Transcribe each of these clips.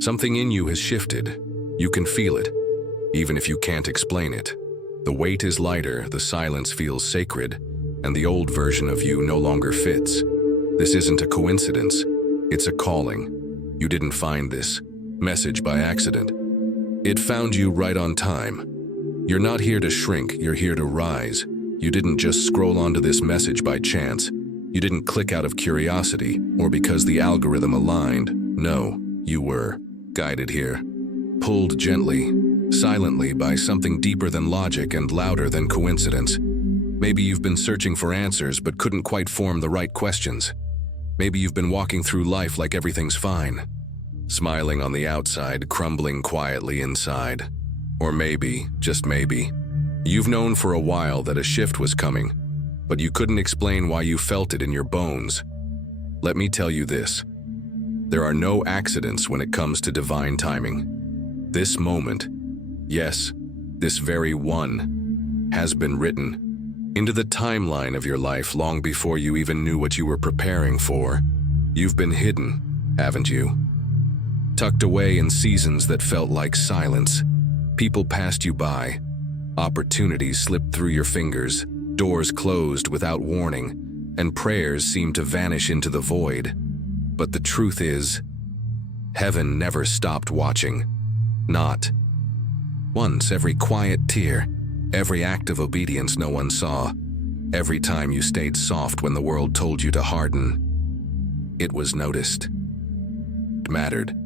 Something in you has shifted. You can feel it, even if you can't explain it. The weight is lighter, the silence feels sacred, and the old version of you no longer fits. This isn't a coincidence. It's a calling. You didn't find this message by accident. It found you right on time. You're not here to shrink, you're here to rise. You didn't just scroll onto this message by chance. You didn't click out of curiosity or because the algorithm aligned. No, you were guided here. Pulled gently, silently by something deeper than logic and louder than coincidence. Maybe you've been searching for answers but couldn't quite form the right questions. Maybe you've been walking through life like everything's fine, smiling on the outside, crumbling quietly inside. Or maybe, just maybe, you've known for a while that a shift was coming, but you couldn't explain why you felt it in your bones. Let me tell you this. There are no accidents when it comes to divine timing. This moment, yes, this very one, has been written into the timeline of your life long before you even knew what you were preparing for. You've been hidden, haven't you? Tucked away in seasons that felt like silence. People passed you by. Opportunities slipped through your fingers. Doors closed without warning, and prayers seemed to vanish into the void. But the truth is, heaven never stopped watching. Not once. Every quiet tear, every act of obedience no one saw, every time you stayed soft when the world told you to harden, it was noticed. It mattered,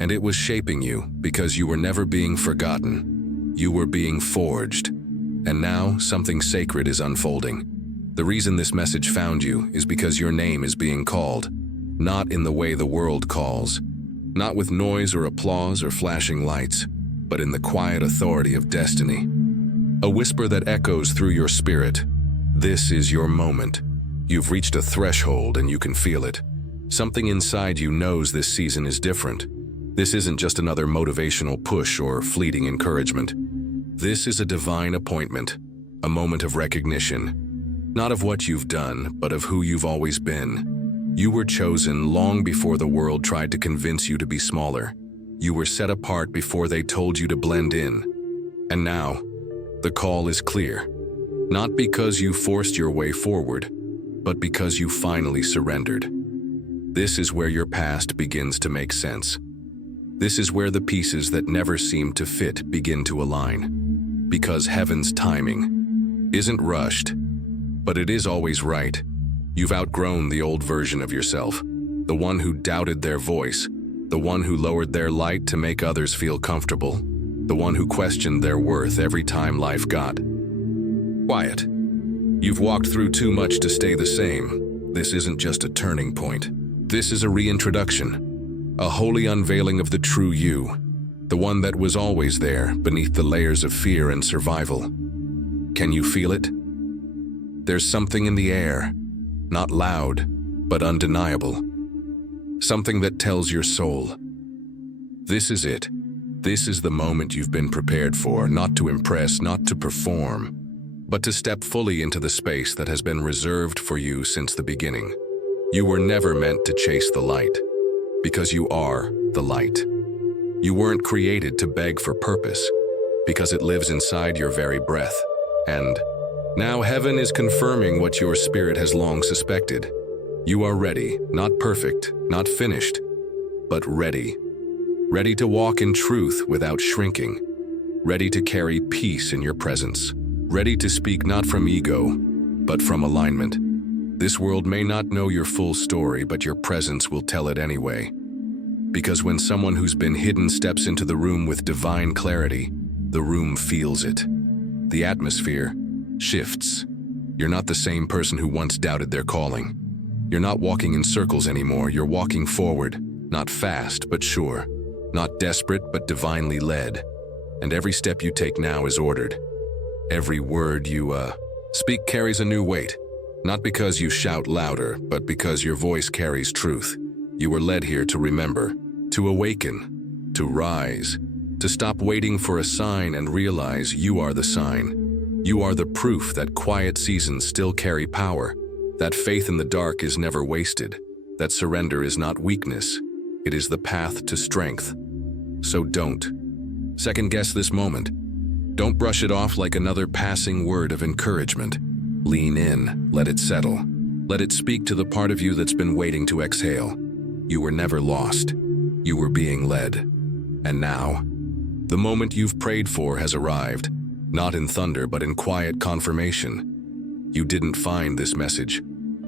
and it was shaping you because you were never being forgotten. You were being forged, and now something sacred is unfolding. The reason this message found you is because your name is being called, not in the way the world calls, not with noise or applause or flashing lights, but in the quiet authority of destiny. A whisper that echoes through your spirit. This is your moment. You've reached a threshold and you can feel it. Something inside you knows this season is different. This isn't just another motivational push or fleeting encouragement. This is a divine appointment, a moment of recognition, not of what you've done, but of who you've always been. You were chosen long before the world tried to convince you to be smaller. You were set apart before they told you to blend in. And now, the call is clear. Not because you forced your way forward, but because you finally surrendered. This is where your past begins to make sense. This is where the pieces that never seemed to fit begin to align. Because heaven's timing isn't rushed, but it is always right. You've outgrown the old version of yourself, the one who doubted their voice, the one who lowered their light to make others feel comfortable, the one who questioned their worth every time life got quiet. You've walked through too much to stay the same. This isn't just a turning point. This is a reintroduction, a holy unveiling of the true you, the one that was always there beneath the layers of fear and survival. Can you feel it? There's something in the air, not loud, but undeniable. Something that tells your soul, this is it. This is the moment you've been prepared for, not to impress, not to perform, but to step fully into the space that has been reserved for you since the beginning. You were never meant to chase the light, because you are the light. You weren't created to beg for purpose, because it lives inside your very breath. And now heaven is confirming what your spirit has long suspected. You are ready, not perfect, not finished, but ready. Ready to walk in truth without shrinking. Ready to carry peace in your presence. Ready to speak not from ego, but from alignment. This world may not know your full story, but your presence will tell it anyway. Because when someone who's been hidden steps into the room with divine clarity, the room feels it. The atmosphere shifts. You're not the same person who once doubted their calling. You're not walking in circles anymore. You're walking forward, not fast, but sure. Not desperate, but divinely led. And every step you take now is ordered. Every word you speak carries a new weight. Not because you shout louder, but because your voice carries truth. You were led here to remember, to awaken, to rise, to stop waiting for a sign and realize you are the sign. You are the proof that quiet seasons still carry power, that faith in the dark is never wasted, that surrender is not weakness, it is the path to strength. So don't. Second guess this moment. Don't brush it off like another passing word of encouragement. Lean in, let it settle. Let it speak to the part of you that's been waiting to exhale. You were never lost. You were being led. And now, the moment you've prayed for has arrived, not in thunder but in quiet confirmation. You didn't find this message.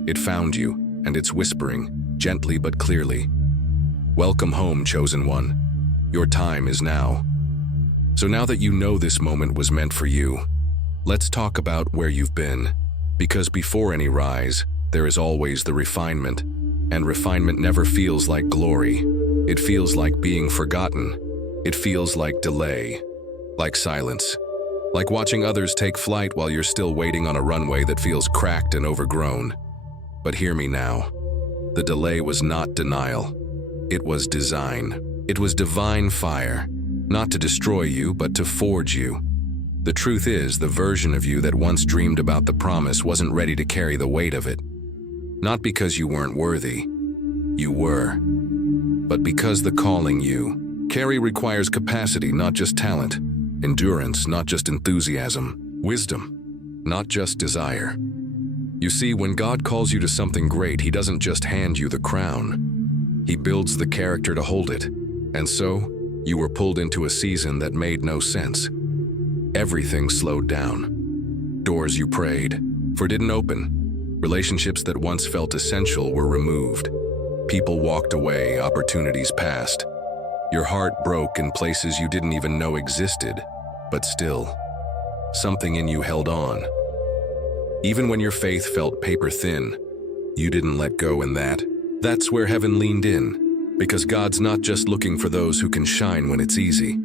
It found you, and it's whispering, gently but clearly. Welcome home, chosen one. Your time is now. So now that you know this moment was meant for you, let's talk about where you've been. Because before any rise, there is always the refinement. And refinement never feels like glory. It feels like being forgotten. It feels like delay, like silence, like watching others take flight while you're still waiting on a runway that feels cracked and overgrown. But hear me now. The delay was not denial. It was design. It was divine fire, not to destroy you, but to forge you. The truth is, the version of you that once dreamed about the promise wasn't ready to carry the weight of it. Not because you weren't worthy. You were. But because the calling you carry requires capacity, not just talent. Endurance, not just enthusiasm. Wisdom, not just desire. You see, when God calls you to something great, He doesn't just hand you the crown. He builds the character to hold it. And so, you were pulled into a season that made no sense. Everything slowed down. Doors you prayed for didn't open. Relationships that once felt essential were removed. People walked away, opportunities passed. Your heart broke in places you didn't even know existed, but still, something in you held on. Even when your faith felt paper thin, you didn't let go in that. That's where heaven leaned in, because God's not just looking for those who can shine when it's easy.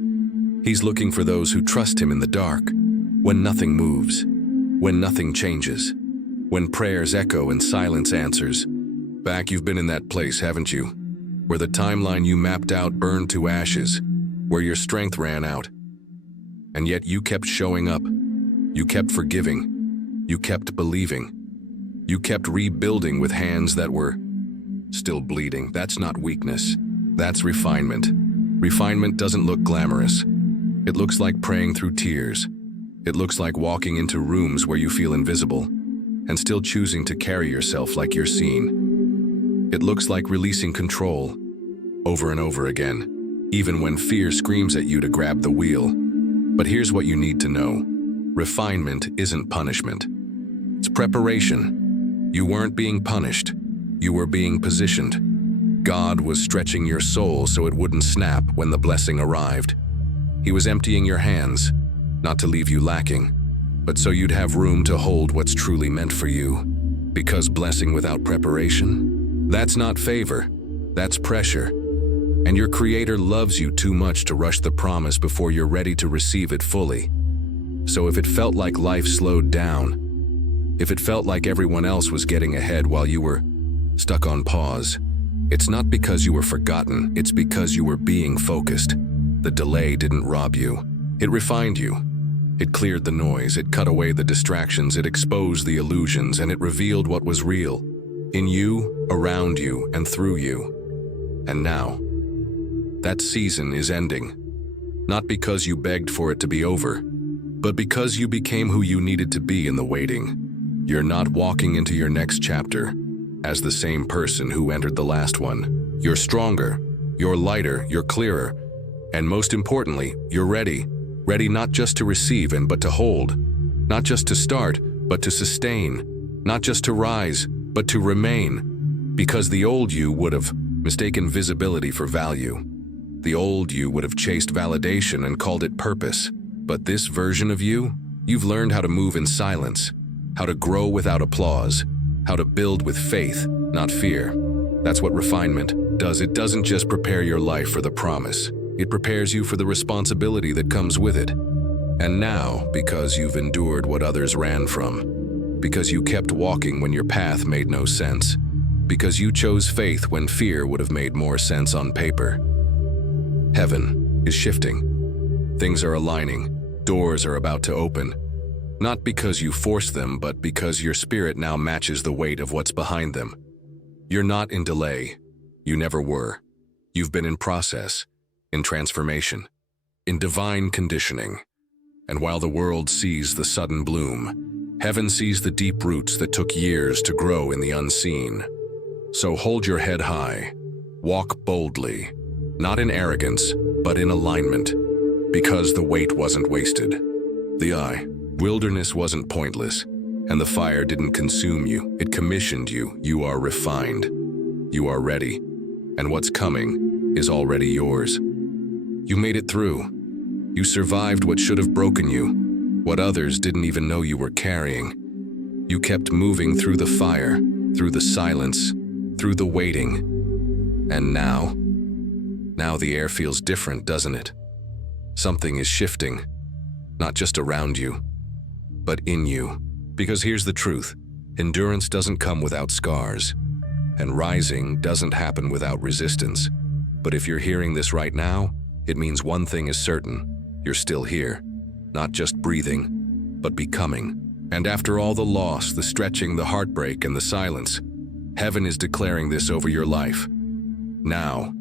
He's looking for those who trust Him in the dark, when nothing moves, when nothing changes, when prayers echo and silence answers. Back, you've been in that place, haven't you? Where the timeline you mapped out burned to ashes, where your strength ran out. And yet you kept showing up. You kept forgiving. You kept believing. You kept rebuilding with hands that were still bleeding. That's not weakness. That's refinement. Refinement doesn't look glamorous. It looks like praying through tears. It looks like walking into rooms where you feel invisible and still choosing to carry yourself like you're seen. It looks like releasing control over and over again, even when fear screams at you to grab the wheel. But here's what you need to know. Refinement isn't punishment. It's preparation. You weren't being punished. You were being positioned. God was stretching your soul so it wouldn't snap when the blessing arrived. He was emptying your hands, not to leave you lacking, but so you'd have room to hold what's truly meant for you. Because blessing without preparation, that's not favor, that's pressure. And your Creator loves you too much to rush the promise before you're ready to receive it fully. So if it felt like life slowed down, if it felt like everyone else was getting ahead while you were stuck on pause, it's not because you were forgotten, it's because you were being focused. The delay didn't rob you. It refined you. It cleared the noise, it cut away the distractions, it exposed the illusions, and it revealed what was real. In you, around you, and through you. And now, that season is ending. Not because you begged for it to be over, but because you became who you needed to be in the waiting. You're not walking into your next chapter as the same person who entered the last one. You're stronger, you're lighter, you're clearer, and most importantly, you're ready. Ready not just to receive but to hold. Not just to start, but to sustain. Not just to rise, but to remain. Because the old you would have mistaken visibility for value. The old you would have chased validation and called it purpose. But this version of you, you've learned how to move in silence, how to grow without applause, how to build with faith, not fear. That's what refinement does. It doesn't just prepare your life for the promise. It prepares you for the responsibility that comes with it. And now, because you've endured what others ran from, because you kept walking when your path made no sense, because you chose faith when fear would have made more sense on paper, heaven is shifting. Things are aligning. Doors are about to open. Not because you forced them, but because your spirit now matches the weight of what's behind them. You're not in delay. You never were. You've been in process. in transformation, in divine conditioning. And while the world sees the sudden bloom, heaven sees the deep roots that took years to grow in the unseen. So hold your head high, walk boldly, not in arrogance, but in alignment, because the wait wasn't wasted. The wilderness wasn't pointless, and the fire didn't consume you, it commissioned you. You are refined, you are ready, and what's coming is already yours. You made it through. You survived what should have broken you, what others didn't even know you were carrying. You kept moving through the fire, through the silence, through the waiting. And now the air feels different, doesn't it? Something is shifting, not just around you, but in you. Because here's the truth, endurance doesn't come without scars, and rising doesn't happen without resistance. But if you're hearing this right now, it means one thing is certain, you're still here, not just breathing, but becoming. And after all the loss, the stretching, the heartbreak, and the silence, heaven is declaring this over your life. Now,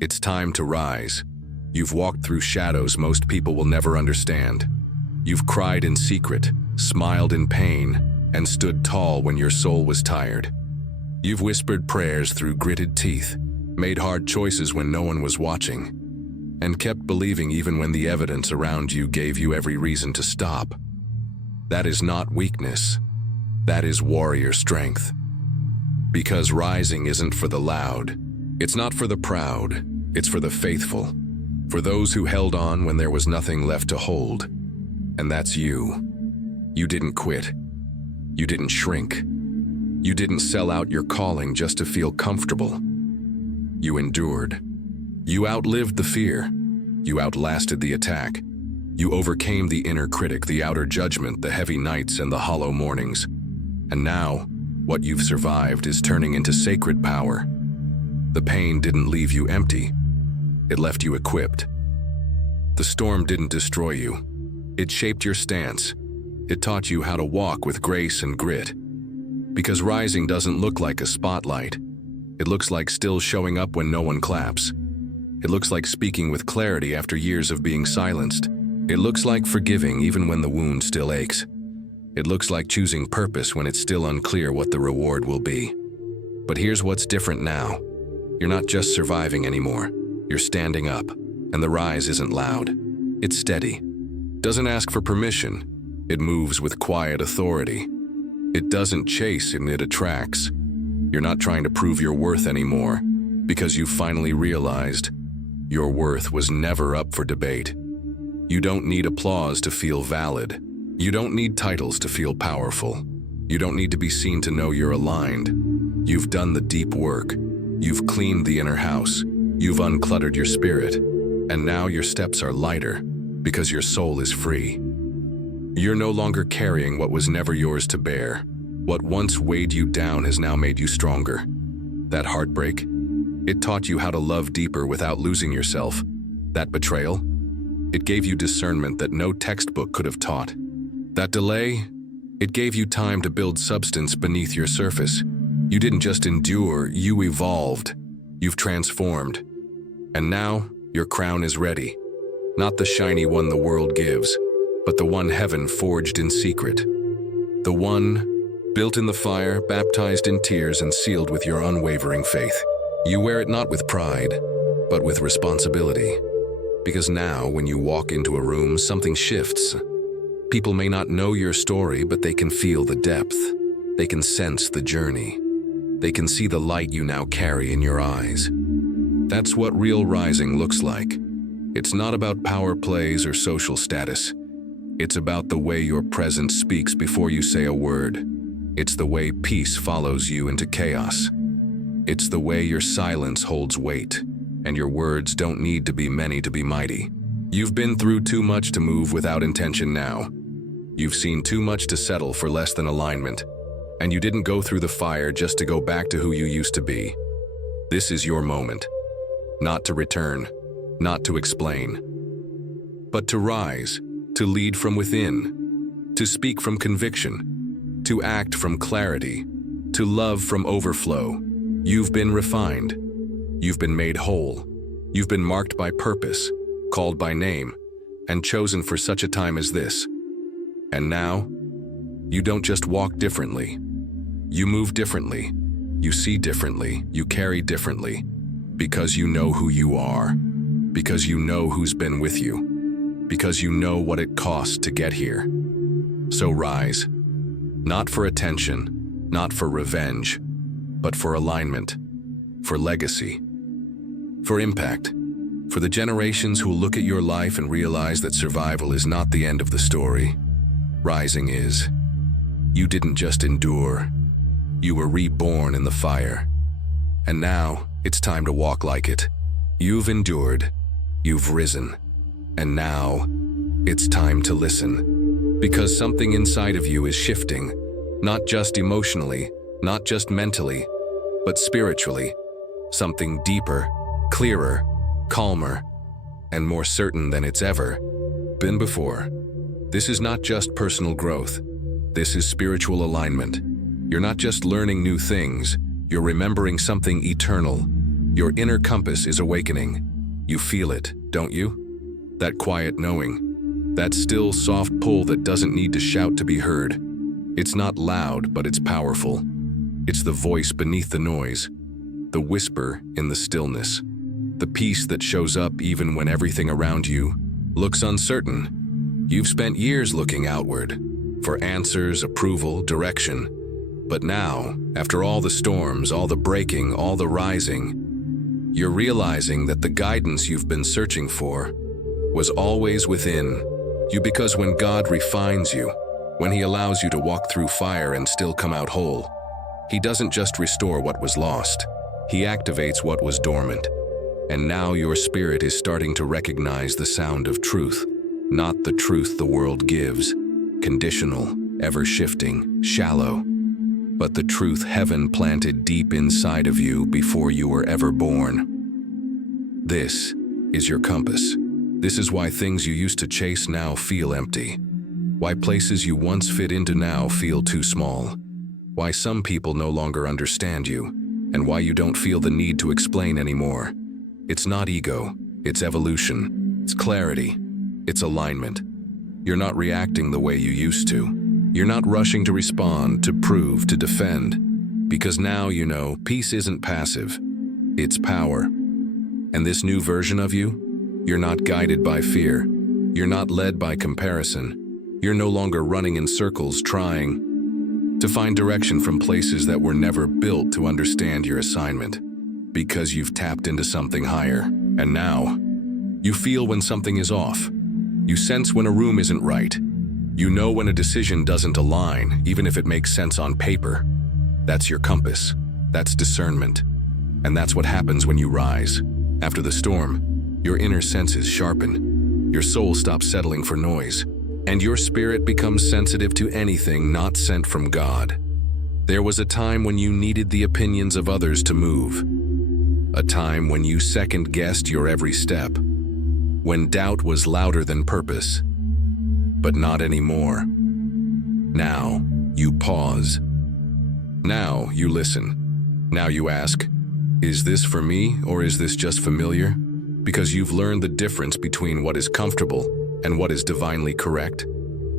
it's time to rise. You've walked through shadows most people will never understand. You've cried in secret, smiled in pain, and stood tall when your soul was tired. You've whispered prayers through gritted teeth, made hard choices when no one was watching, and kept believing even when the evidence around you gave you every reason to stop. That is not weakness. That is warrior strength. Because rising isn't for the loud. It's not for the proud. It's for the faithful. For those who held on when there was nothing left to hold. And that's you. You didn't quit. You didn't shrink. You didn't sell out your calling just to feel comfortable. You endured. You outlived the fear. You outlasted the attack. You overcame the inner critic, the outer judgment, the heavy nights and the hollow mornings. And now, what you've survived is turning into sacred power. The pain didn't leave you empty. It left you equipped. The storm didn't destroy you. It shaped your stance. It taught you how to walk with grace and grit. Because rising doesn't look like a spotlight. It looks like still showing up when no one claps. It looks like speaking with clarity after years of being silenced. It looks like forgiving even when the wound still aches. It looks like choosing purpose when it's still unclear what the reward will be. But here's what's different now. You're not just surviving anymore. You're standing up, and the rise isn't loud. It's steady. Doesn't ask for permission. It moves with quiet authority. It doesn't chase and it attracts. You're not trying to prove your worth anymore, because you finally realized your worth was never up for debate. You don't need applause to feel valid. You don't need titles to feel powerful. You don't need to be seen to know you're aligned. You've done the deep work. You've cleaned the inner house. You've uncluttered your spirit. And now your steps are lighter, because your soul is free. You're no longer carrying what was never yours to bear. What once weighed you down has now made you stronger. That heartbreak, it taught you how to love deeper without losing yourself. That betrayal, it gave you discernment that no textbook could have taught. That delay, it gave you time to build substance beneath your surface. You didn't just endure, you evolved. You've transformed. And now, your crown is ready. Not the shiny one the world gives, but the one heaven forged in secret. The one built in the fire, baptized in tears, and sealed with your unwavering faith. You wear it not with pride, but with responsibility. Because now, when you walk into a room, something shifts. People may not know your story, but they can feel the depth. They can sense the journey. They can see the light you now carry in your eyes. That's what real rising looks like. It's not about power plays or social status. It's about the way your presence speaks before you say a word. It's the way peace follows you into chaos. It's the way your silence holds weight, and your words don't need to be many to be mighty. You've been through too much to move without intention now. You've seen too much to settle for less than alignment. And you didn't go through the fire just to go back to who you used to be. This is your moment. Not to return, not to explain, but to rise, to lead from within, to speak from conviction, to act from clarity, to love from overflow. You've been refined. You've been made whole. You've been marked by purpose, called by name, and chosen for such a time as this. And now, you don't just walk differently. You move differently. You see differently. You carry differently. Because you know who you are. Because you know who's been with you. Because you know what it costs to get here. So rise. Not for attention, not for revenge, but for alignment, for legacy, for impact, for the generations who look at your life and realize that survival is not the end of the story. Rising is. You didn't just endure. You were reborn in the fire. And now, it's time to walk like it. You've endured. You've risen. And now, it's time to listen. Because something inside of you is shifting, not just emotionally, not just mentally, but spiritually. Something deeper, clearer, calmer, and more certain than it's ever been before. This is not just personal growth. This is spiritual alignment. You're not just learning new things, you're remembering something eternal. Your inner compass is awakening. You feel it, don't you? That quiet knowing. That still, soft pull that doesn't need to shout to be heard. It's not loud, but it's powerful. It's the voice beneath the noise, the whisper in the stillness, the peace that shows up even when everything around you looks uncertain. You've spent years looking outward for answers, approval, direction. But now, after all the storms, all the breaking, all the rising, you're realizing that the guidance you've been searching for was always within you, because when God refines you, when He allows you to walk through fire and still come out whole, He doesn't just restore what was lost, He activates what was dormant. And now your spirit is starting to recognize the sound of truth, not the truth the world gives, conditional, ever-shifting, shallow, but the truth heaven planted deep inside of you before you were ever born. This is your compass. This is why things you used to chase now feel empty. Why places you once fit into now feel too small. Why some people no longer understand you, and why you don't feel the need to explain anymore. It's not ego, it's evolution, it's clarity, it's alignment. You're not reacting the way you used to. You're not rushing to respond, to prove, to defend. Because now you know peace isn't passive, it's power. And this new version of you, you're not guided by fear. You're not led by comparison. You're no longer running in circles trying to find direction from places that were never built to understand your assignment. Because you've tapped into something higher. And now, you feel when something is off. You sense when a room isn't right. You know when a decision doesn't align, even if it makes sense on paper. That's your compass. That's discernment. And that's what happens when you rise. After the storm, your inner senses sharpen. Your soul stops settling for noise. And your spirit becomes sensitive to anything not sent from God. There was a time when you needed the opinions of others to move. A time when you second-guessed your every step. When doubt was louder than purpose. But not anymore. Now, you pause. Now, you listen. Now you ask, is this for me or is this just familiar? Because you've learned the difference between what is comfortable and what is divinely correct.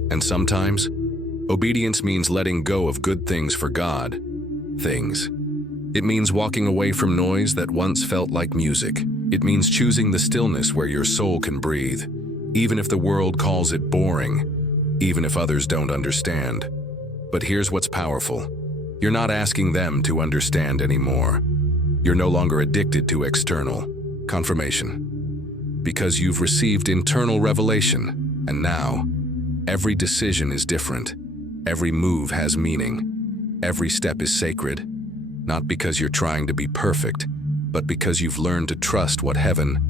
And sometimes, obedience means letting go of good things for God. Things. It means walking away from noise that once felt like music. It means choosing the stillness where your soul can breathe. Even if the world calls it boring, even if others don't understand. But here's what's powerful. You're not asking them to understand anymore. You're no longer addicted to external confirmation. Because you've received internal revelation, and now, every decision is different. Every move has meaning. Every step is sacred. Not because you're trying to be perfect, but because you've learned to trust what heaven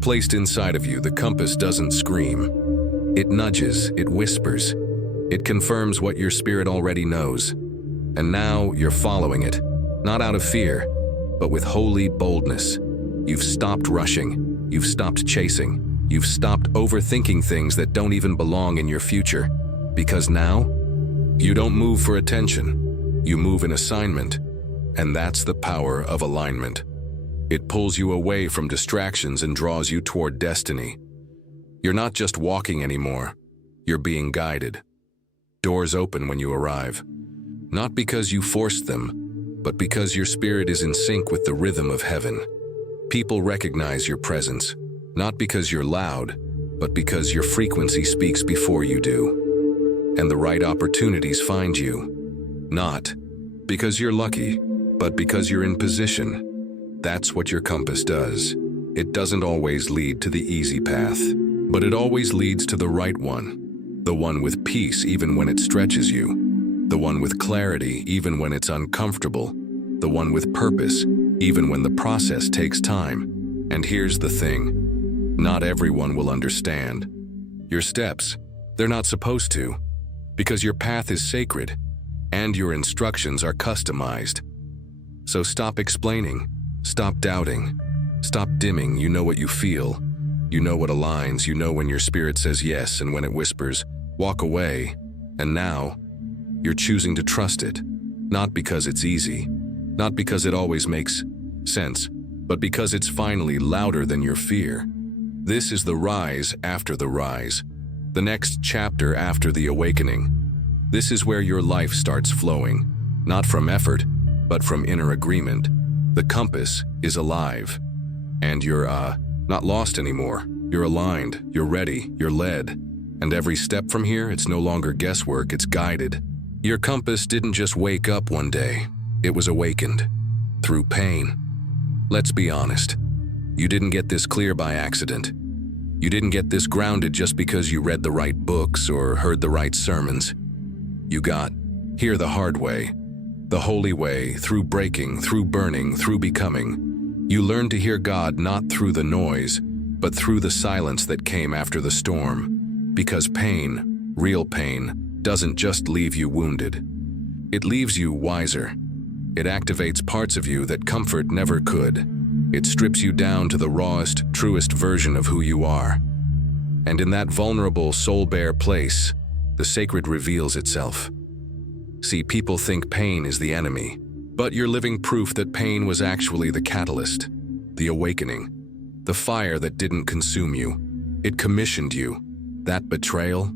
placed inside of you. The compass doesn't scream. It nudges, it whispers. It confirms what your spirit already knows. And now you're following it, not out of fear, but with holy boldness. You've stopped rushing. You've stopped chasing. You've stopped overthinking things that don't even belong in your future. Because now, you don't move for attention. You move in assignment. And that's the power of alignment. It pulls you away from distractions and draws you toward destiny. You're not just walking anymore, you're being guided. Doors open when you arrive, not because you forced them, but because your spirit is in sync with the rhythm of heaven. People recognize your presence, not because you're loud, but because your frequency speaks before you do. And the right opportunities find you, not because you're lucky, but because you're in position. That's what your compass does. It doesn't always lead to the easy path, but it always leads to the right one. The one with peace even when it stretches you. The one with clarity even when it's uncomfortable. The one with purpose even when the process takes time. And here's the thing. Not everyone will understand. Your steps, they're not supposed to, because your path is sacred and your instructions are customized. So stop explaining, stop doubting, stop dimming. You know what you feel. You know what aligns. You know when your spirit says yes and when it whispers, walk away. And now, you're choosing to trust it, not because it's easy, not because it always makes sense, but because it's finally louder than your fear. This is the rise after the rise, the next chapter after the awakening. This is where your life starts flowing, not from effort, but from inner agreement. The compass is alive, and you're not lost anymore. You're aligned, you're ready, you're led. And every step from here, it's no longer guesswork, it's guided. Your compass didn't just wake up one day, it was awakened through pain. Let's be honest, you didn't get this clear by accident. You didn't get this grounded just because you read the right books or heard the right sermons. You got here the hard way, the holy way, through breaking, through burning, through becoming. You learned to hear God not through the noise, but through the silence that came after the storm. Because pain, real pain, doesn't just leave you wounded. It leaves you wiser. It activates parts of you that comfort never could. It strips you down to the rawest, truest version of who you are. And in that vulnerable, soul-bare place, the sacred reveals itself. See, people think pain is the enemy, but you're living proof that pain was actually the catalyst, the awakening, the fire that didn't consume you. It commissioned you. That betrayal,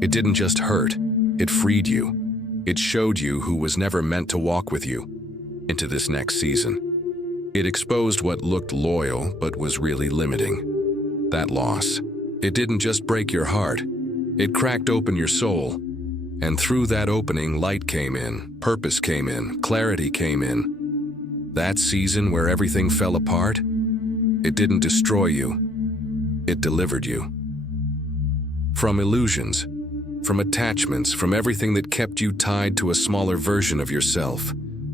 it didn't just hurt, it freed you. It showed you who was never meant to walk with you into this next season. It exposed what looked loyal but was really limiting. That loss, it didn't just break your heart, it cracked open your soul. And through that opening, light came in, purpose came in, clarity came in. That season where everything fell apart, it didn't destroy you, it delivered you. From illusions, from attachments, from everything that kept you tied to a smaller version of yourself.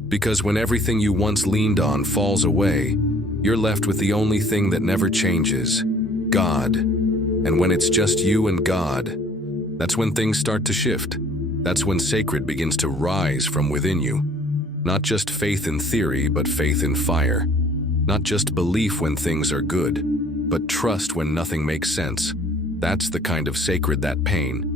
Because when everything you once leaned on falls away, you're left with the only thing that never changes, God. And when it's just you and God, that's when things start to shift. That's when sacred begins to rise from within you. Not just faith in theory, but faith in fire. Not just belief when things are good, but trust when nothing makes sense. That's the kind of sacred that pain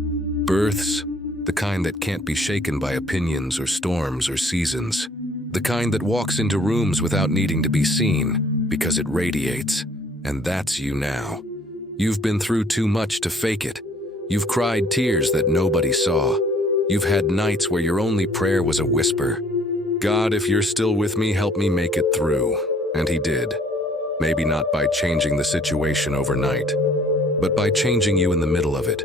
births, the kind that can't be shaken by opinions or storms or seasons. The kind that walks into rooms without needing to be seen, because it radiates. And that's you now. You've been through too much to fake it. You've cried tears that nobody saw. You've had nights where your only prayer was a whisper. God, if you're still with me, help me make it through. And he did. Maybe not by changing the situation overnight, but by changing you in the middle of it.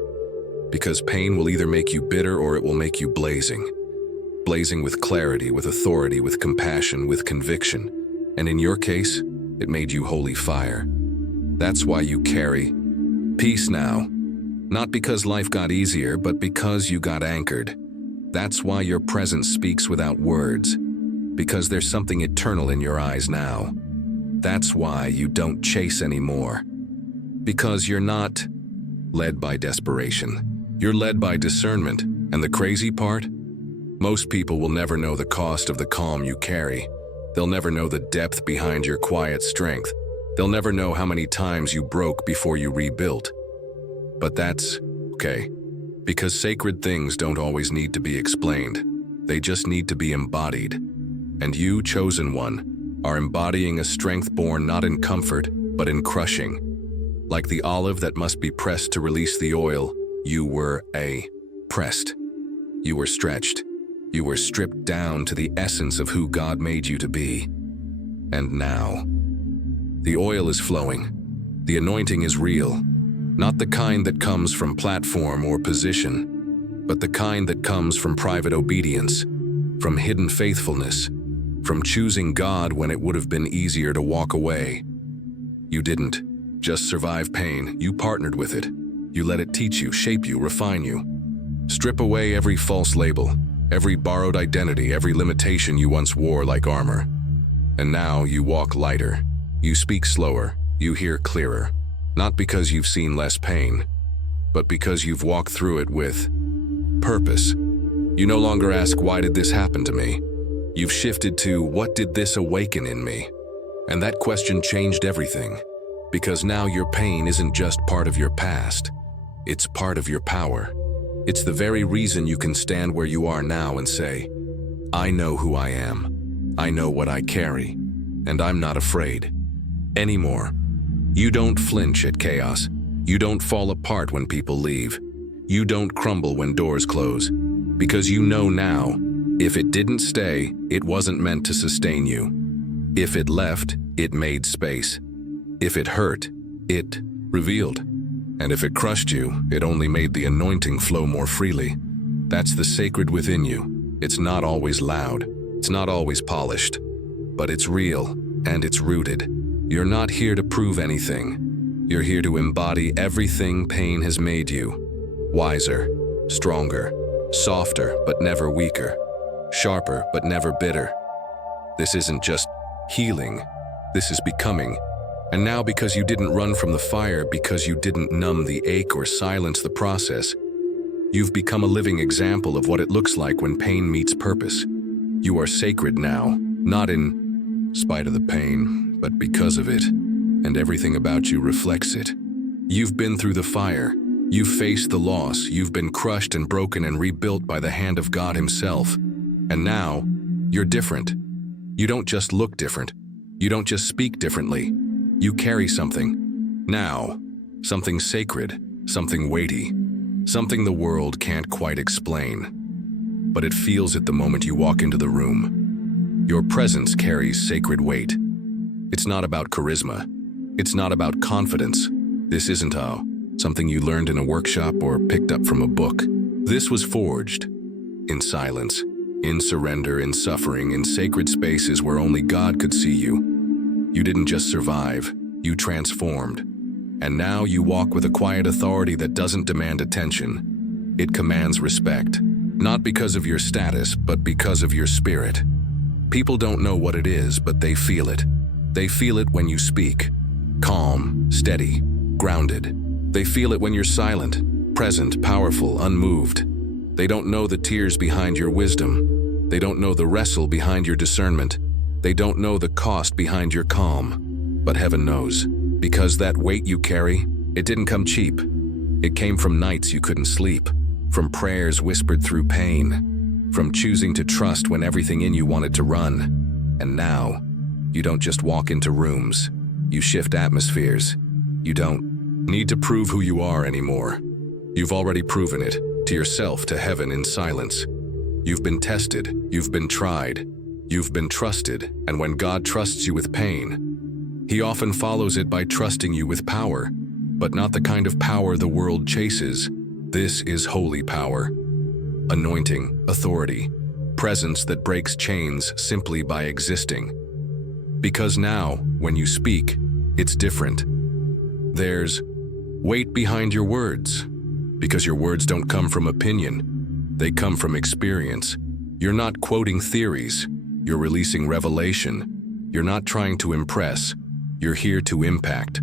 Because pain will either make you bitter or it will make you blazing. Blazing with clarity, with authority, with compassion, with conviction. And in your case, it made you holy fire. That's why you carry peace now. Not because life got easier, but because you got anchored. That's why your presence speaks without words. Because there's something eternal in your eyes now. That's why you don't chase anymore. Because you're not led by desperation. You're led by discernment. And the crazy part? Most people will never know the cost of the calm you carry. They'll never know the depth behind your quiet strength. They'll never know how many times you broke before you rebuilt. But that's okay, because sacred things don't always need to be explained. They just need to be embodied. And you, chosen one, are embodying a strength born not in comfort, but in crushing. Like the olive that must be pressed to release the oil, you were pressed. You were stretched. You were stripped down to the essence of who God made you to be. And now, the oil is flowing. The anointing is real. Not the kind that comes from platform or position, but the kind that comes from private obedience, from hidden faithfulness, from choosing God when it would have been easier to walk away. You didn't just survive pain, you partnered with it. You let it teach you, shape you, refine you. Strip away every false label, every borrowed identity, every limitation you once wore like armor. And now you walk lighter. You speak slower. You hear clearer. Not because you've seen less pain, but because you've walked through it with purpose. You no longer ask, why did this happen to me? You've shifted to, what did this awaken in me? And that question changed everything. Because now your pain isn't just part of your past. It's part of your power. It's the very reason you can stand where you are now and say, I know who I am. I know what I carry. And I'm not afraid anymore. You don't flinch at chaos. You don't fall apart when people leave. You don't crumble when doors close. Because you know now, if it didn't stay, it wasn't meant to sustain you. If it left, it made space. If it hurt, it revealed. And if it crushed you, it only made the anointing flow more freely. That's the sacred within you. It's not always loud. It's not always polished. But it's real, and it's rooted. You're not here to prove anything. You're here to embody everything pain has made you. Wiser, stronger, softer but never weaker, sharper but never bitter. This isn't just healing. This is becoming. And now, because you didn't run from the fire, because you didn't numb the ache or silence the process, you've become a living example of what it looks like when pain meets purpose. You are sacred now, not in spite of the pain, but because of it, and everything about you reflects it. You've been through the fire. You've faced the loss. You've been crushed and broken and rebuilt by the hand of God Himself. And now, you're different. You don't just look different. You don't just speak differently. You carry something. Now, something sacred, something weighty, something the world can't quite explain. But it feels it the moment you walk into the room. Your presence carries sacred weight. It's not about charisma. It's not about confidence. This isn't something you learned in a workshop or picked up from a book. This was forged in silence, in surrender, in suffering, in sacred spaces where only God could see you. You didn't just survive, you transformed. And now you walk with a quiet authority that doesn't demand attention. It commands respect, not because of your status, but because of your spirit. People don't know what it is, but they feel it. They feel it when you speak. Calm, steady, grounded. They feel it when you're silent, present, powerful, unmoved. They don't know the tears behind your wisdom. They don't know the wrestle behind your discernment. They don't know the cost behind your calm. But heaven knows, because that weight you carry, it didn't come cheap. It came from nights you couldn't sleep, from prayers whispered through pain, from choosing to trust when everything in you wanted to run. And now, you don't just walk into rooms. You shift atmospheres. You don't need to prove who you are anymore. You've already proven it, to yourself, to heaven, in silence. You've been tested. You've been tried. You've been trusted, and when God trusts you with pain, He often follows it by trusting you with power, but not the kind of power the world chases. This is holy power. Anointing, authority, presence that breaks chains simply by existing. Because now, when you speak, it's different. There's weight behind your words, because your words don't come from opinion. They come from experience. You're not quoting theories. You're releasing revelation. You're not trying to impress. You're here to impact.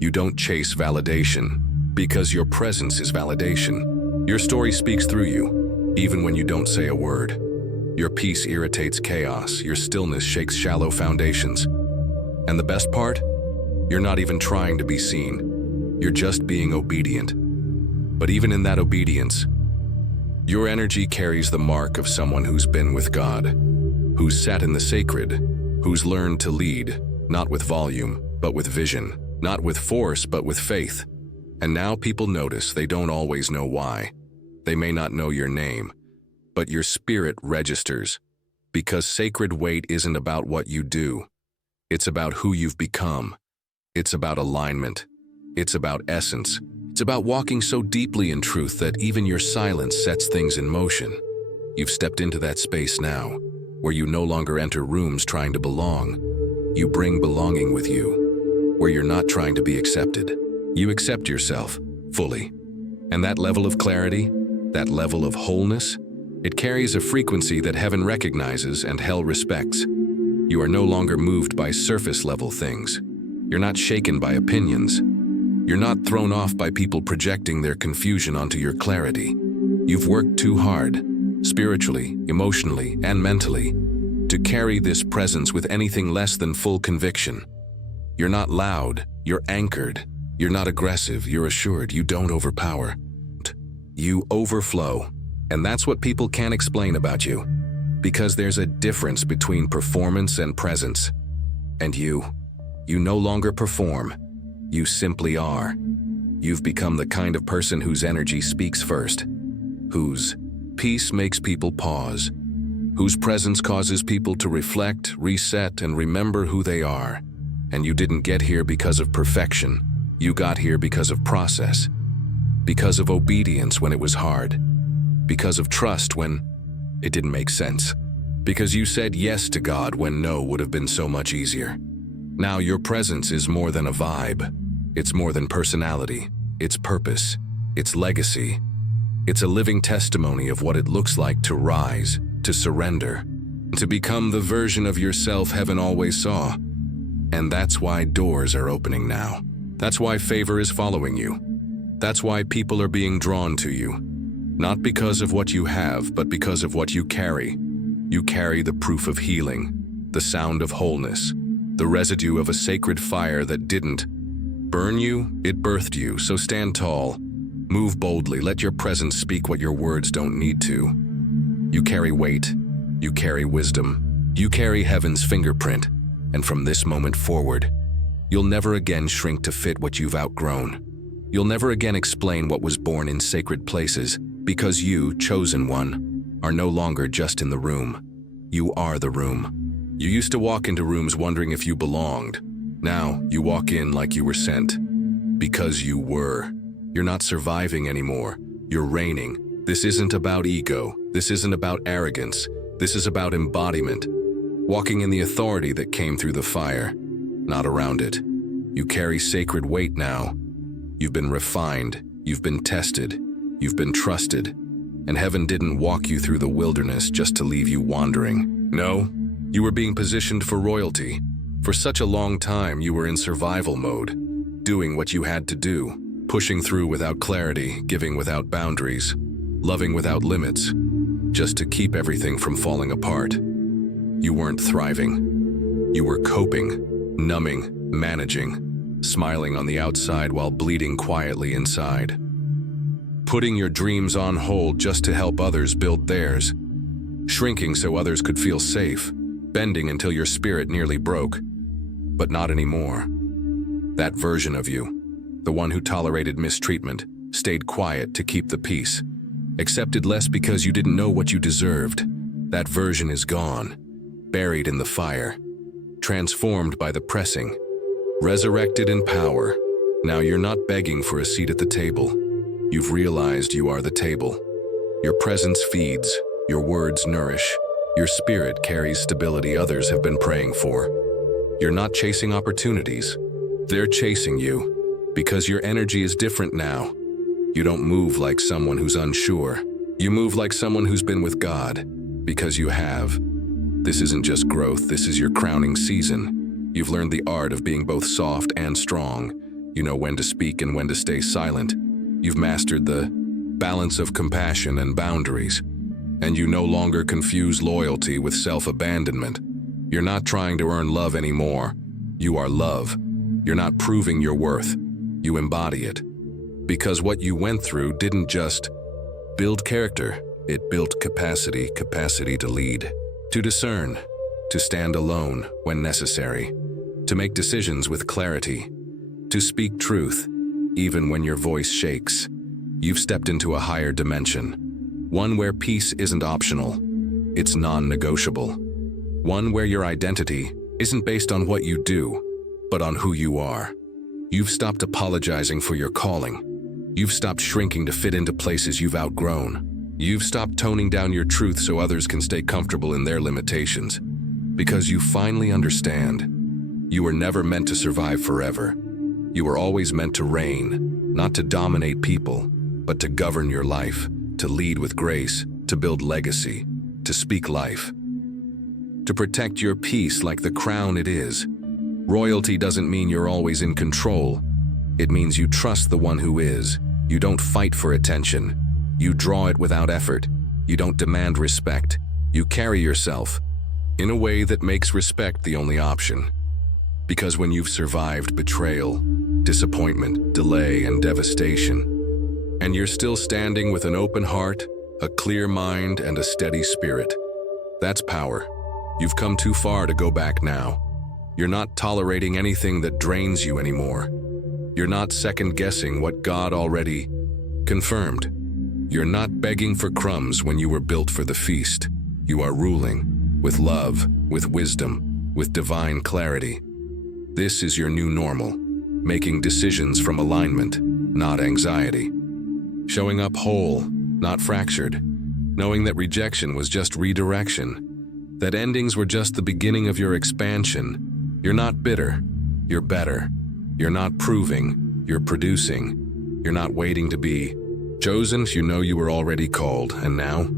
You don't chase validation, because your presence is validation. Your story speaks through you, even when you don't say a word. Your peace irritates chaos. Your stillness shakes shallow foundations. And the best part? You're not even trying to be seen. You're just being obedient. But even in that obedience, your energy carries the mark of someone who's been with God, who's sat in the sacred, who's learned to lead, not with volume, but with vision, not with force, but with faith. And now people notice. They don't always know why. They may not know your name, but your spirit registers. Because sacred weight isn't about what you do. It's about who you've become. It's about alignment. It's about essence. It's about walking so deeply in truth that even your silence sets things in motion. You've stepped into that space now, where you no longer enter rooms trying to belong. You bring belonging with you, where you're not trying to be accepted. You accept yourself fully. And that level of clarity, that level of wholeness, it carries a frequency that heaven recognizes and hell respects. You are no longer moved by surface-level things. You're not shaken by opinions. You're not thrown off by people projecting their confusion onto your clarity. You've worked too hard, spiritually, emotionally, and mentally, to carry this presence with anything less than full conviction. You're not loud, you're anchored. You're not aggressive, you're assured. You don't overpower. You overflow. And that's what people can't explain about you. Because there's a difference between performance and presence. And you no longer perform. You simply are. You've become the kind of person whose energy speaks first, whose peace makes people pause, whose presence causes people to reflect, reset, and remember who they are. And you didn't get here because of perfection. You got here because of process, because of obedience when it was hard, because of trust when it didn't make sense, because you said yes to God when no would have been so much easier. Now your presence is more than a vibe. It's more than personality. It's purpose. It's legacy. It's a living testimony of what it looks like to rise, to surrender, to become the version of yourself heaven always saw. And that's why doors are opening now. That's why favor is following you. That's why people are being drawn to you. Not because of what you have, but because of what you carry. You carry the proof of healing, the sound of wholeness, the residue of a sacred fire that didn't burn you, it birthed you. So stand tall, move boldly, let your presence speak what your words don't need to. You carry weight, you carry wisdom, you carry heaven's fingerprint, and from this moment forward, you'll never again shrink to fit what you've outgrown. You'll never again explain what was born in sacred places, because you, chosen one, are no longer just in the room. You are the room. You used to walk into rooms wondering if you belonged. Now, you walk in like you were sent. Because you were. You're not surviving anymore. You're reigning. This isn't about ego. This isn't about arrogance. This is about embodiment. Walking in the authority that came through the fire, not around it. You carry sacred weight now. You've been refined. You've been tested. You've been trusted. And heaven didn't walk you through the wilderness just to leave you wandering. No, you were being positioned for royalty. For such a long time, you were in survival mode, doing what you had to do, pushing through without clarity, giving without boundaries, loving without limits, just to keep everything from falling apart. You weren't thriving. You were coping, numbing, managing, smiling on the outside while bleeding quietly inside. Putting your dreams on hold just to help others build theirs, shrinking so others could feel safe, bending until your spirit nearly broke. But not anymore. That version of you, the one who tolerated mistreatment, stayed quiet to keep the peace, accepted less because you didn't know what you deserved. That version is gone, buried in the fire, transformed by the pressing, resurrected in power. Now you're not begging for a seat at the table. You've realized you are the table. Your presence feeds, your words nourish, your spirit carries stability others have been praying for. You're not chasing opportunities. They're chasing you, because your energy is different now. You don't move like someone who's unsure. You move like someone who's been with God, because you have. This isn't just growth, this is your crowning season. You've learned the art of being both soft and strong. You know when to speak and when to stay silent. You've mastered the balance of compassion and boundaries. And you no longer confuse loyalty with self-abandonment. You're not trying to earn love anymore. You are love. You're not proving your worth. You embody it. Because what you went through didn't just build character. It built capacity to lead, to discern, to stand alone when necessary, to make decisions with clarity, to speak truth, even when your voice shakes. You've stepped into a higher dimension, one where peace isn't optional, it's non-negotiable, one where your identity isn't based on what you do, but on who you are. You've stopped apologizing for your calling. You've stopped shrinking to fit into places you've outgrown. You've stopped toning down your truth so others can stay comfortable in their limitations. Because you finally understand, you were never meant to survive forever. You were always meant to reign, not to dominate people, but to govern your life, to lead with grace, to build legacy, to speak life. To protect your peace like the crown it is. Royalty doesn't mean you're always in control. It means you trust the one who is. You don't fight for attention. You draw it without effort. You don't demand respect. You carry yourself in a way that makes respect the only option. Because when you've survived betrayal, disappointment, delay, and devastation, and you're still standing with an open heart, a clear mind, and a steady spirit, that's power. You've come too far to go back now. You're not tolerating anything that drains you anymore. You're not second-guessing what God already confirmed. You're not begging for crumbs when you were built for the feast. You are ruling with love, with wisdom, with divine clarity. This is your new normal, making decisions from alignment, not anxiety. Showing up whole, not fractured, knowing that rejection was just redirection, that endings were just the beginning of your expansion. You're not bitter, you're better. You're not proving, you're producing. You're not waiting to be chosen, you know you were already called, and now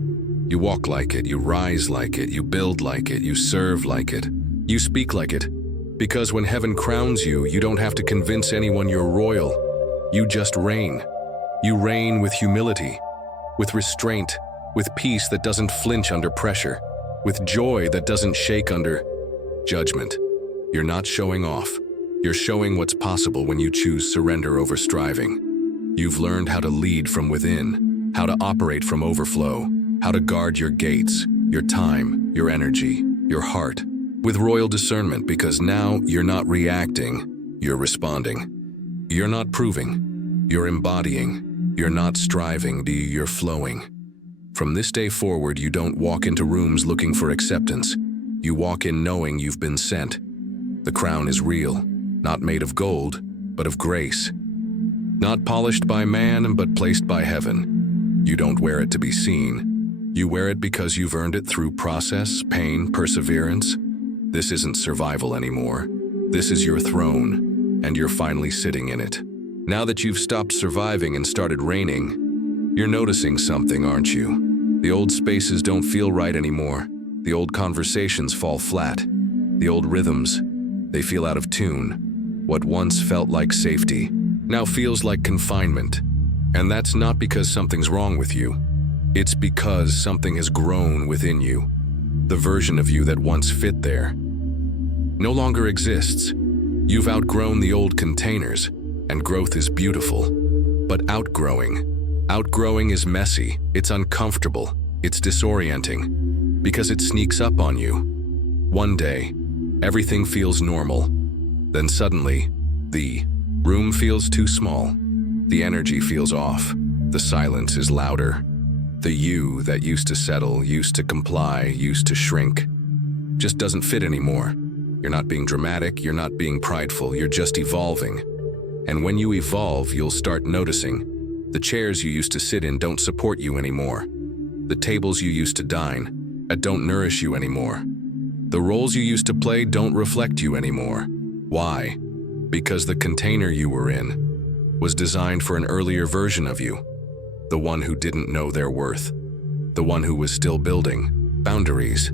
you walk like it, you rise like it, you build like it, you serve like it, you speak like it. Because when heaven crowns you, you don't have to convince anyone you're royal. You just reign. You reign with humility, with restraint, with peace that doesn't flinch under pressure, with joy that doesn't shake under judgment. You're not showing off. You're showing what's possible when you choose surrender over striving. You've learned how to lead from within, how to operate from overflow, how to guard your gates, your time, your energy, your heart, with royal discernment, because now you're not reacting, you're responding. You're not proving, you're embodying. You're not striving, you're flowing. From this day forward, you don't walk into rooms looking for acceptance. You walk in knowing you've been sent. The crown is real, not made of gold, but of grace. Not polished by man, but placed by heaven. You don't wear it to be seen. You wear it because you've earned it through process, pain, perseverance. This isn't survival anymore. This is your throne, and you're finally sitting in it. Now that you've stopped surviving and started reigning, you're noticing something, aren't you? The old spaces don't feel right anymore. The old conversations fall flat. The old rhythms, they feel out of tune. What once felt like safety now feels like confinement. And that's not because something's wrong with you. It's because something has grown within you. The version of you that once fit there no longer exists. You've outgrown the old containers, and growth is beautiful. But outgrowing is messy, it's uncomfortable, it's disorienting, because it sneaks up on you. One day, everything feels normal. Then suddenly, the room feels too small. The energy feels off. The silence is louder. The you that used to settle, used to comply, used to shrink, just doesn't fit anymore. You're not being dramatic, you're not being prideful, you're just evolving. And when you evolve, you'll start noticing the chairs you used to sit in don't support you anymore. The tables you used to dine at don't nourish you anymore. The roles you used to play don't reflect you anymore. Why? Because the container you were in was designed for an earlier version of you. The one who didn't know their worth. The one who was still building boundaries.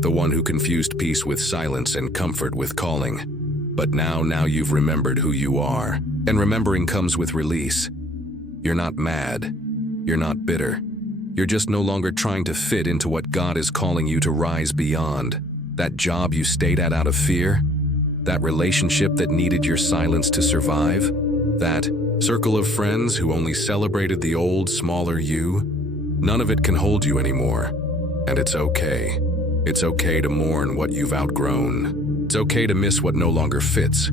The one who confused peace with silence and comfort with calling. But now you've remembered who you are. And remembering comes with release. You're not mad. You're not bitter. You're just no longer trying to fit into what God is calling you to rise beyond. That job you stayed at out of fear? That relationship that needed your silence to survive? That circle of friends who only celebrated the old, smaller you? None of it can hold you anymore. And it's okay. It's okay to mourn what you've outgrown. It's okay to miss what no longer fits.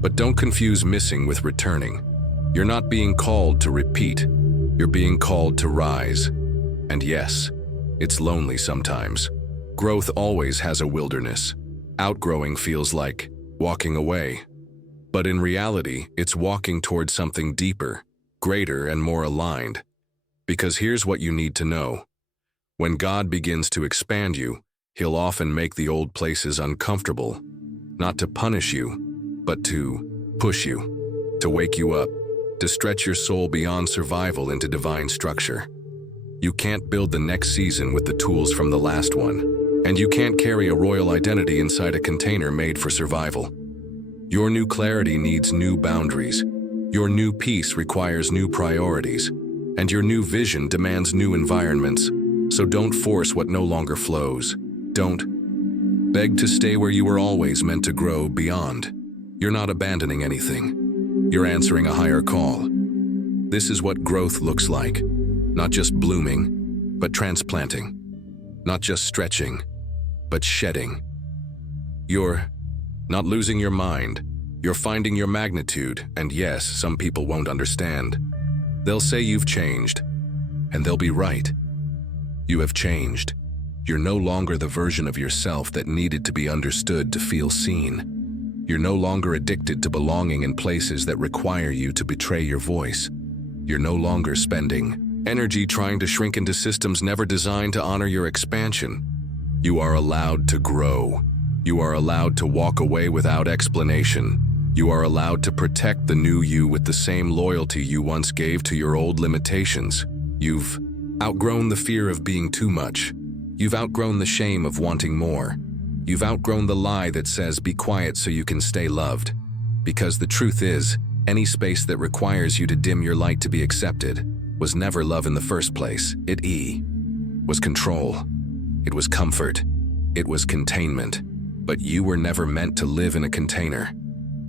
But don't confuse missing with returning. You're not being called to repeat. You're being called to rise. And yes, it's lonely sometimes. Growth always has a wilderness. Outgrowing feels like walking away. But in reality, it's walking towards something deeper, greater, and more aligned. Because here's what you need to know. When God begins to expand you, He'll often make the old places uncomfortable, not to punish you, but to push you, to wake you up, to stretch your soul beyond survival into divine structure. You can't build the next season with the tools from the last one, and you can't carry a royal identity inside a container made for survival. Your new clarity needs new boundaries. Your new peace requires new priorities, and your new vision demands new environments. So don't force what no longer flows. Don't beg to stay where you were always meant to grow beyond. You're not abandoning anything. You're answering a higher call. This is what growth looks like. Not just blooming, but transplanting. Not just stretching, but shedding. You're not losing your mind. You're finding your magnitude, and yes, some people won't understand. They'll say you've changed, and they'll be right. You have changed. You're no longer the version of yourself that needed to be understood to feel seen. You're no longer addicted to belonging in places that require you to betray your voice. You're no longer spending energy trying to shrink into systems never designed to honor your expansion. You are allowed to grow. You are allowed to walk away without explanation. You are allowed to protect the new you with the same loyalty you once gave to your old limitations. You've outgrown the fear of being too much. You've outgrown the shame of wanting more. You've outgrown the lie that says be quiet so you can stay loved. Because the truth is, any space that requires you to dim your light to be accepted was never love in the first place. It was control. It was comfort. It was containment. But you were never meant to live in a container.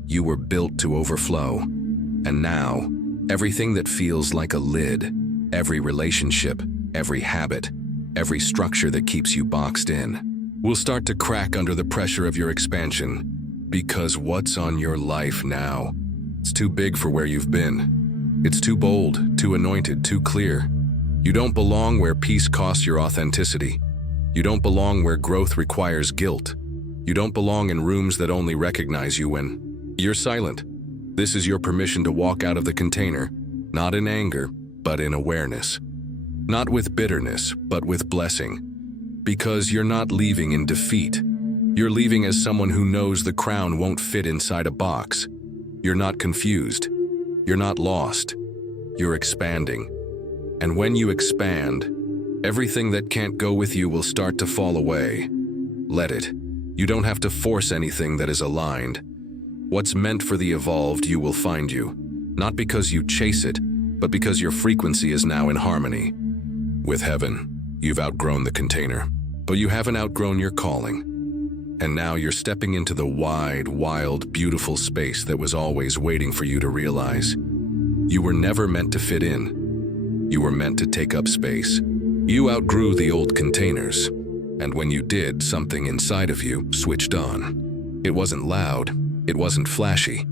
You were built to overflow. And now, everything that feels like a lid, every relationship, every habit, every structure that keeps you boxed in, will start to crack under the pressure of your expansion. Because what's on your life now? It's too big for where you've been. It's too bold, too anointed, too clear. You don't belong where peace costs your authenticity. You don't belong where growth requires guilt. You don't belong in rooms that only recognize you when you're silent. This is your permission to walk out of the container, not in anger, but in awareness. Not with bitterness, but with blessing. Because you're not leaving in defeat. You're leaving as someone who knows the crown won't fit inside a box. You're not confused. You're not lost. You're expanding. And when you expand, everything that can't go with you will start to fall away. Let it. You don't have to force anything that is aligned. What's meant for the evolved, you will find you. Not because you chase it, but because your frequency is now in harmony. With heaven, you've outgrown the container, but you haven't outgrown your calling. And now you're stepping into the wide, wild, beautiful space that was always waiting for you to realize. You were never meant to fit in. You were meant to take up space. You outgrew the old containers, and when you did, something inside of you switched on. It wasn't loud, it wasn't flashy,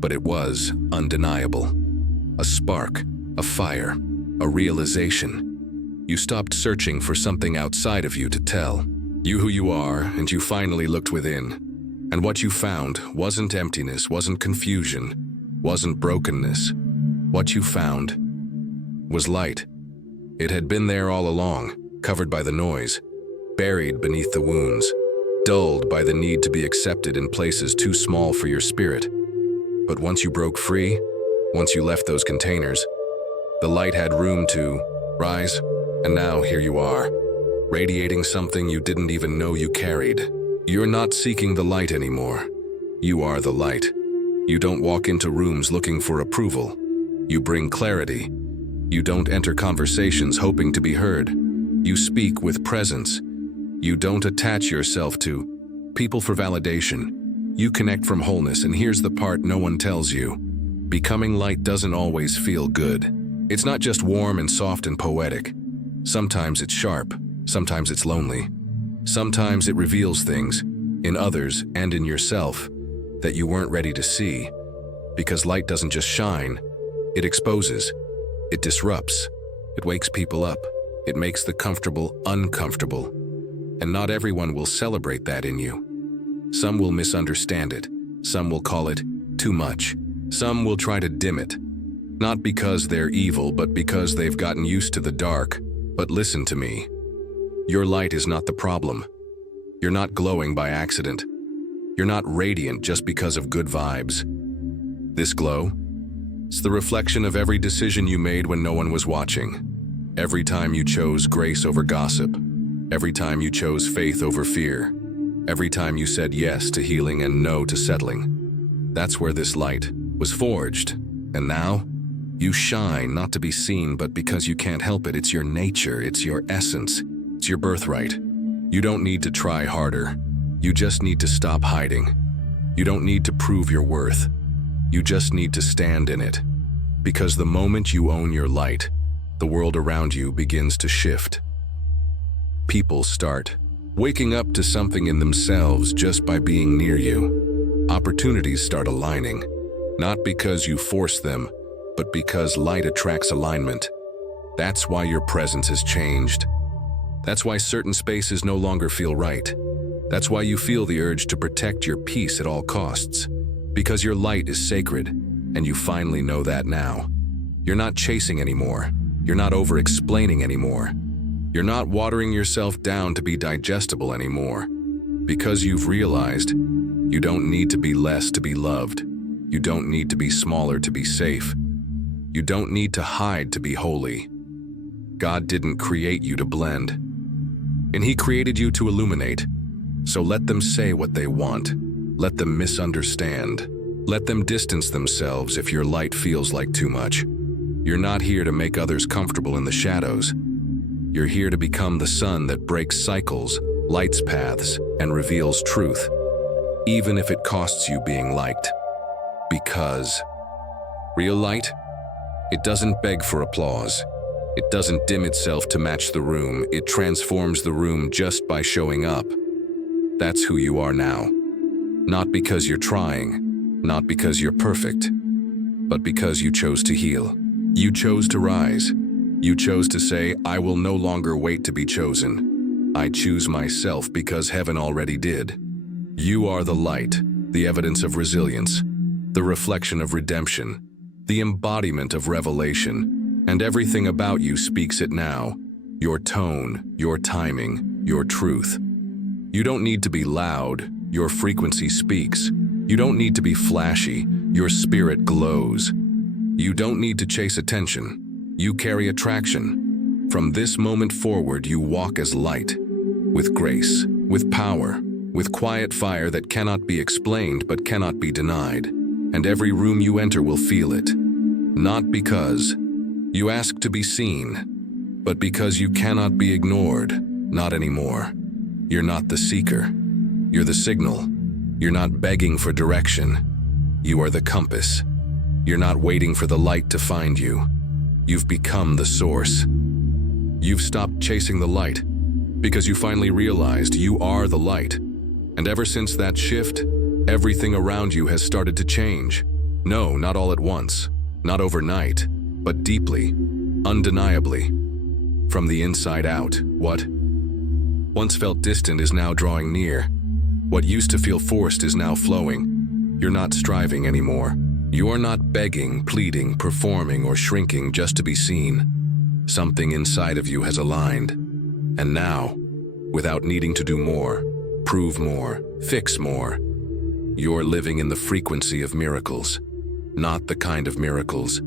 but it was undeniable. A spark, a fire, a realization. You stopped searching for something outside of you to tell you who you are, and you finally looked within. And what you found wasn't emptiness, wasn't confusion, wasn't brokenness. What you found was light. It had been there all along, covered by the noise, buried beneath the wounds, dulled by the need to be accepted in places too small for your spirit. But once you broke free, once you left those containers, the light had room to rise. And now here you are, radiating something you didn't even know you carried. You're not seeking the light anymore. You are the light. You don't walk into rooms looking for approval. You bring clarity. You don't enter conversations hoping to be heard. You speak with presence. You don't attach yourself to people for validation. You connect from wholeness, and here's the part no one tells you. Becoming light doesn't always feel good. It's not just warm and soft and poetic. Sometimes it's sharp, sometimes it's lonely. Sometimes it reveals things, in others and in yourself, that you weren't ready to see. Because light doesn't just shine, it exposes, it disrupts, it wakes people up, it makes the comfortable uncomfortable. And not everyone will celebrate that in you. Some will misunderstand it, some will call it too much, some will try to dim it. Not because they're evil, but because they've gotten used to the dark. But listen to me. Your light is not the problem. You're not glowing by accident. You're not radiant just because of good vibes. This glow, it's the reflection of every decision you made when no one was watching. Every time you chose grace over gossip. Every time you chose faith over fear. Every time you said yes to healing and no to settling. That's where this light was forged. And now, you shine not to be seen, but because you can't help it. It's your nature, it's your essence, it's your birthright. You don't need to try harder. You just need to stop hiding. You don't need to prove your worth. You just need to stand in it. Because the moment you own your light, the world around you begins to shift. People start waking up to something in themselves just by being near you. Opportunities start aligning, not because you force them, but because light attracts alignment. That's why your presence has changed. That's why certain spaces no longer feel right. That's why you feel the urge to protect your peace at all costs. Because your light is sacred, and you finally know that now. You're not chasing anymore. You're not over-explaining anymore. You're not watering yourself down to be digestible anymore. Because you've realized you don't need to be less to be loved. You don't need to be smaller to be safe. You don't need to hide to be holy. God didn't create you to blend. And He created you to illuminate. So let them say what they want. Let them misunderstand. Let them distance themselves if your light feels like too much. You're not here to make others comfortable in the shadows. You're here to become the sun that breaks cycles, lights paths, and reveals truth. Even if it costs you being liked. Because real light, it doesn't beg for applause. It doesn't dim itself to match the room. It transforms the room just by showing up. That's who you are now. Not because you're trying, not because you're perfect, but because you chose to heal. You chose to rise. You chose to say, I will no longer wait to be chosen. I choose myself because heaven already did. You are the light, the evidence of resilience, the reflection of redemption, the embodiment of revelation. And everything about you speaks it now. Your tone, your timing, your truth. You don't need to be loud, your frequency speaks. You don't need to be flashy, your spirit glows. You don't need to chase attention, you carry attraction. From this moment forward, you walk as light, with grace, with power, with quiet fire that cannot be explained but cannot be denied. And every room you enter will feel it. Not because you ask to be seen, but because you cannot be ignored, not anymore. You're not the seeker, you're the signal. You're not begging for direction, you are the compass. You're not waiting for the light to find you. You've become the source. You've stopped chasing the light because you finally realized you are the light. And ever since that shift, everything around you has started to change. No, not all at once, not overnight, but deeply, undeniably. From the inside out, what once felt distant is now drawing near. What used to feel forced is now flowing. You're not striving anymore. You are not begging, pleading, performing, or shrinking just to be seen. Something inside of you has aligned. And now, without needing to do more, prove more, fix more, you're living in the frequency of miracles. Not the kind of miracles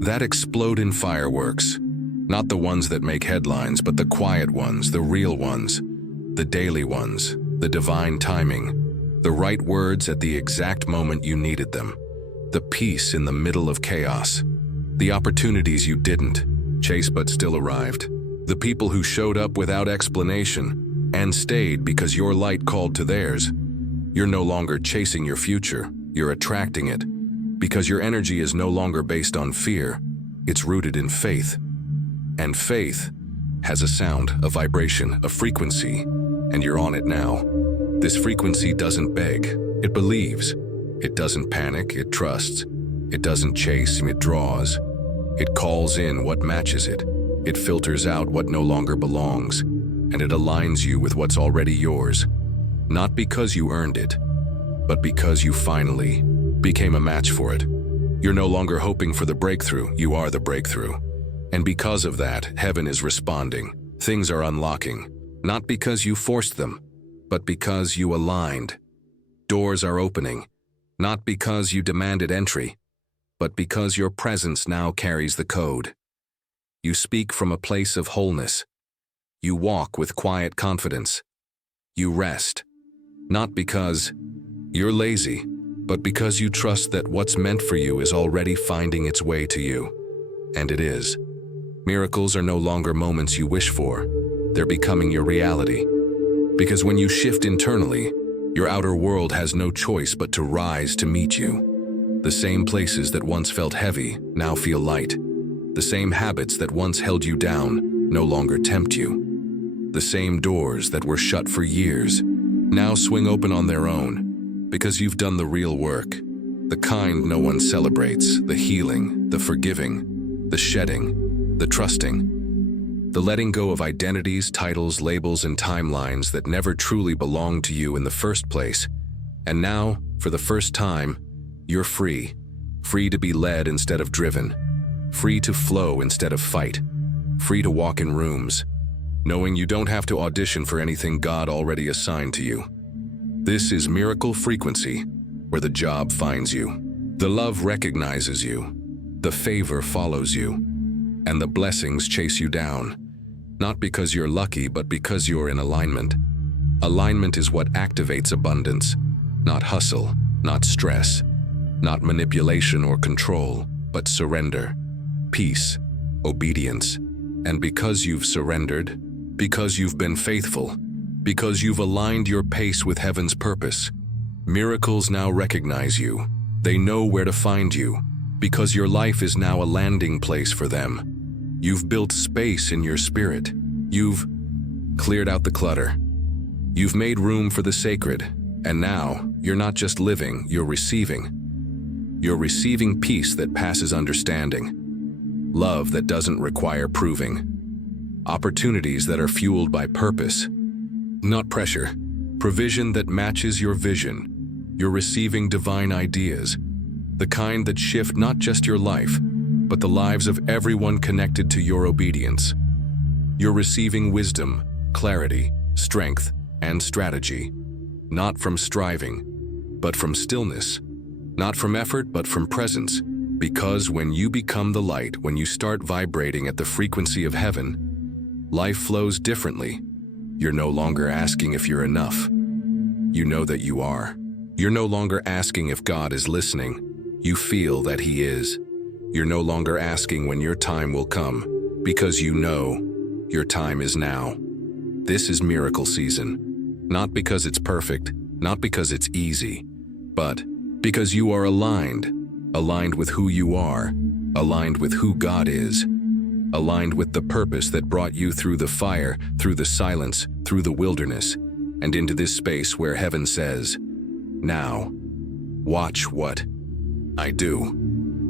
that explode in fireworks. Not the ones that make headlines, but the quiet ones, the real ones, the daily ones, the divine timing, the right words at the exact moment you needed them, the peace in the middle of chaos, the opportunities you didn't chase but still arrived, the people who showed up without explanation and stayed because your light called to theirs. You're no longer chasing your future, you're attracting it, because your energy is no longer based on fear, it's rooted in faith. And faith has a sound, a vibration, a frequency, and you're on it now. This frequency doesn't beg, it believes. It doesn't panic, it trusts. It doesn't chase, it draws. It calls in what matches it. It filters out what no longer belongs, and it aligns you with what's already yours. Not because you earned it, but because you finally became a match for it. You're no longer hoping for the breakthrough, you are the breakthrough. And because of that, heaven is responding. Things are unlocking, not because you forced them, but because you aligned. Doors are opening, not because you demanded entry, but because your presence now carries the code. You speak from a place of wholeness. You walk with quiet confidence. You rest, not because you're lazy, but because you trust that what's meant for you is already finding its way to you. And it is. Miracles are no longer moments you wish for. They're becoming your reality. Because when you shift internally, your outer world has no choice but to rise to meet you. The same places that once felt heavy now feel light. The same habits that once held you down no longer tempt you. The same doors that were shut for years now swing open on their own. Because you've done the real work, the kind no one celebrates, the healing, the forgiving, the shedding, the trusting, the letting go of identities, titles, labels, and timelines that never truly belonged to you in the first place. And now, for the first time, you're free. Free to be led instead of driven. Free to flow instead of fight. Free to walk in rooms, knowing you don't have to audition for anything God already assigned to you. This is miracle frequency, where the job finds you. The love recognizes you. The favor follows you. And the blessings chase you down. Not because you're lucky, but because you're in alignment. Alignment is what activates abundance. Not hustle, not stress, not manipulation or control, but surrender, peace, obedience. And because you've surrendered, because you've been faithful, because you've aligned your pace with heaven's purpose, miracles now recognize you. They know where to find you, because your life is now a landing place for them. You've built space in your spirit. You've cleared out the clutter. You've made room for the sacred, and now you're not just living, you're receiving. You're receiving peace that passes understanding, love that doesn't require proving, opportunities that are fueled by purpose, not pressure, provision that matches your vision. You're receiving divine ideas, the kind that shift not just your life, but the lives of everyone connected to your obedience. You're receiving wisdom, clarity, strength, and strategy, not from striving, but from stillness, not from effort, but from presence. Because when you become the light, when you start vibrating at the frequency of heaven, life flows differently. You're no longer asking if you're enough. You know that you are. You're no longer asking if God is listening. You feel that He is. You're no longer asking when your time will come, because you know your time is now. This is miracle season. Not because it's perfect, not because it's easy, but because you are aligned. Aligned with who you are, aligned with who God is, aligned with the purpose that brought you through the fire, through the silence, through the wilderness, and into this space where heaven says, "Now, watch what I do."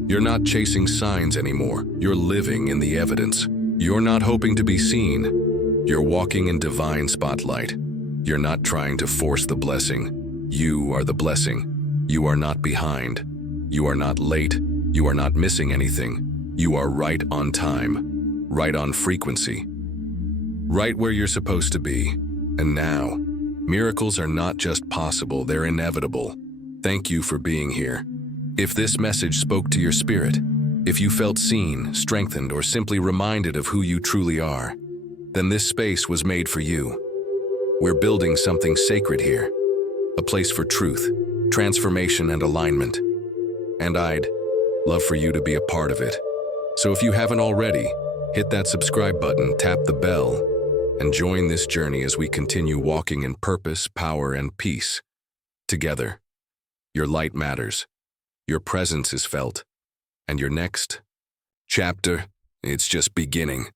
You're not chasing signs anymore. You're living in the evidence. You're not hoping to be seen. You're walking in divine spotlight. You're not trying to force the blessing. You are the blessing. You are not behind. You are not late. You are not missing anything. You are right on time, right on frequency, right where you're supposed to be. And now, miracles are not just possible, they're inevitable. Thank you for being here. If this message spoke to your spirit, if you felt seen, strengthened, or simply reminded of who you truly are, then this space was made for you. We're building something sacred here, a place for truth, transformation, and alignment. And I'd love for you to be a part of it. So if you haven't already, hit that subscribe button, tap the bell, and join this journey as we continue walking in purpose, power, and peace. Together, your light matters, your presence is felt, and your next chapter, it's just beginning.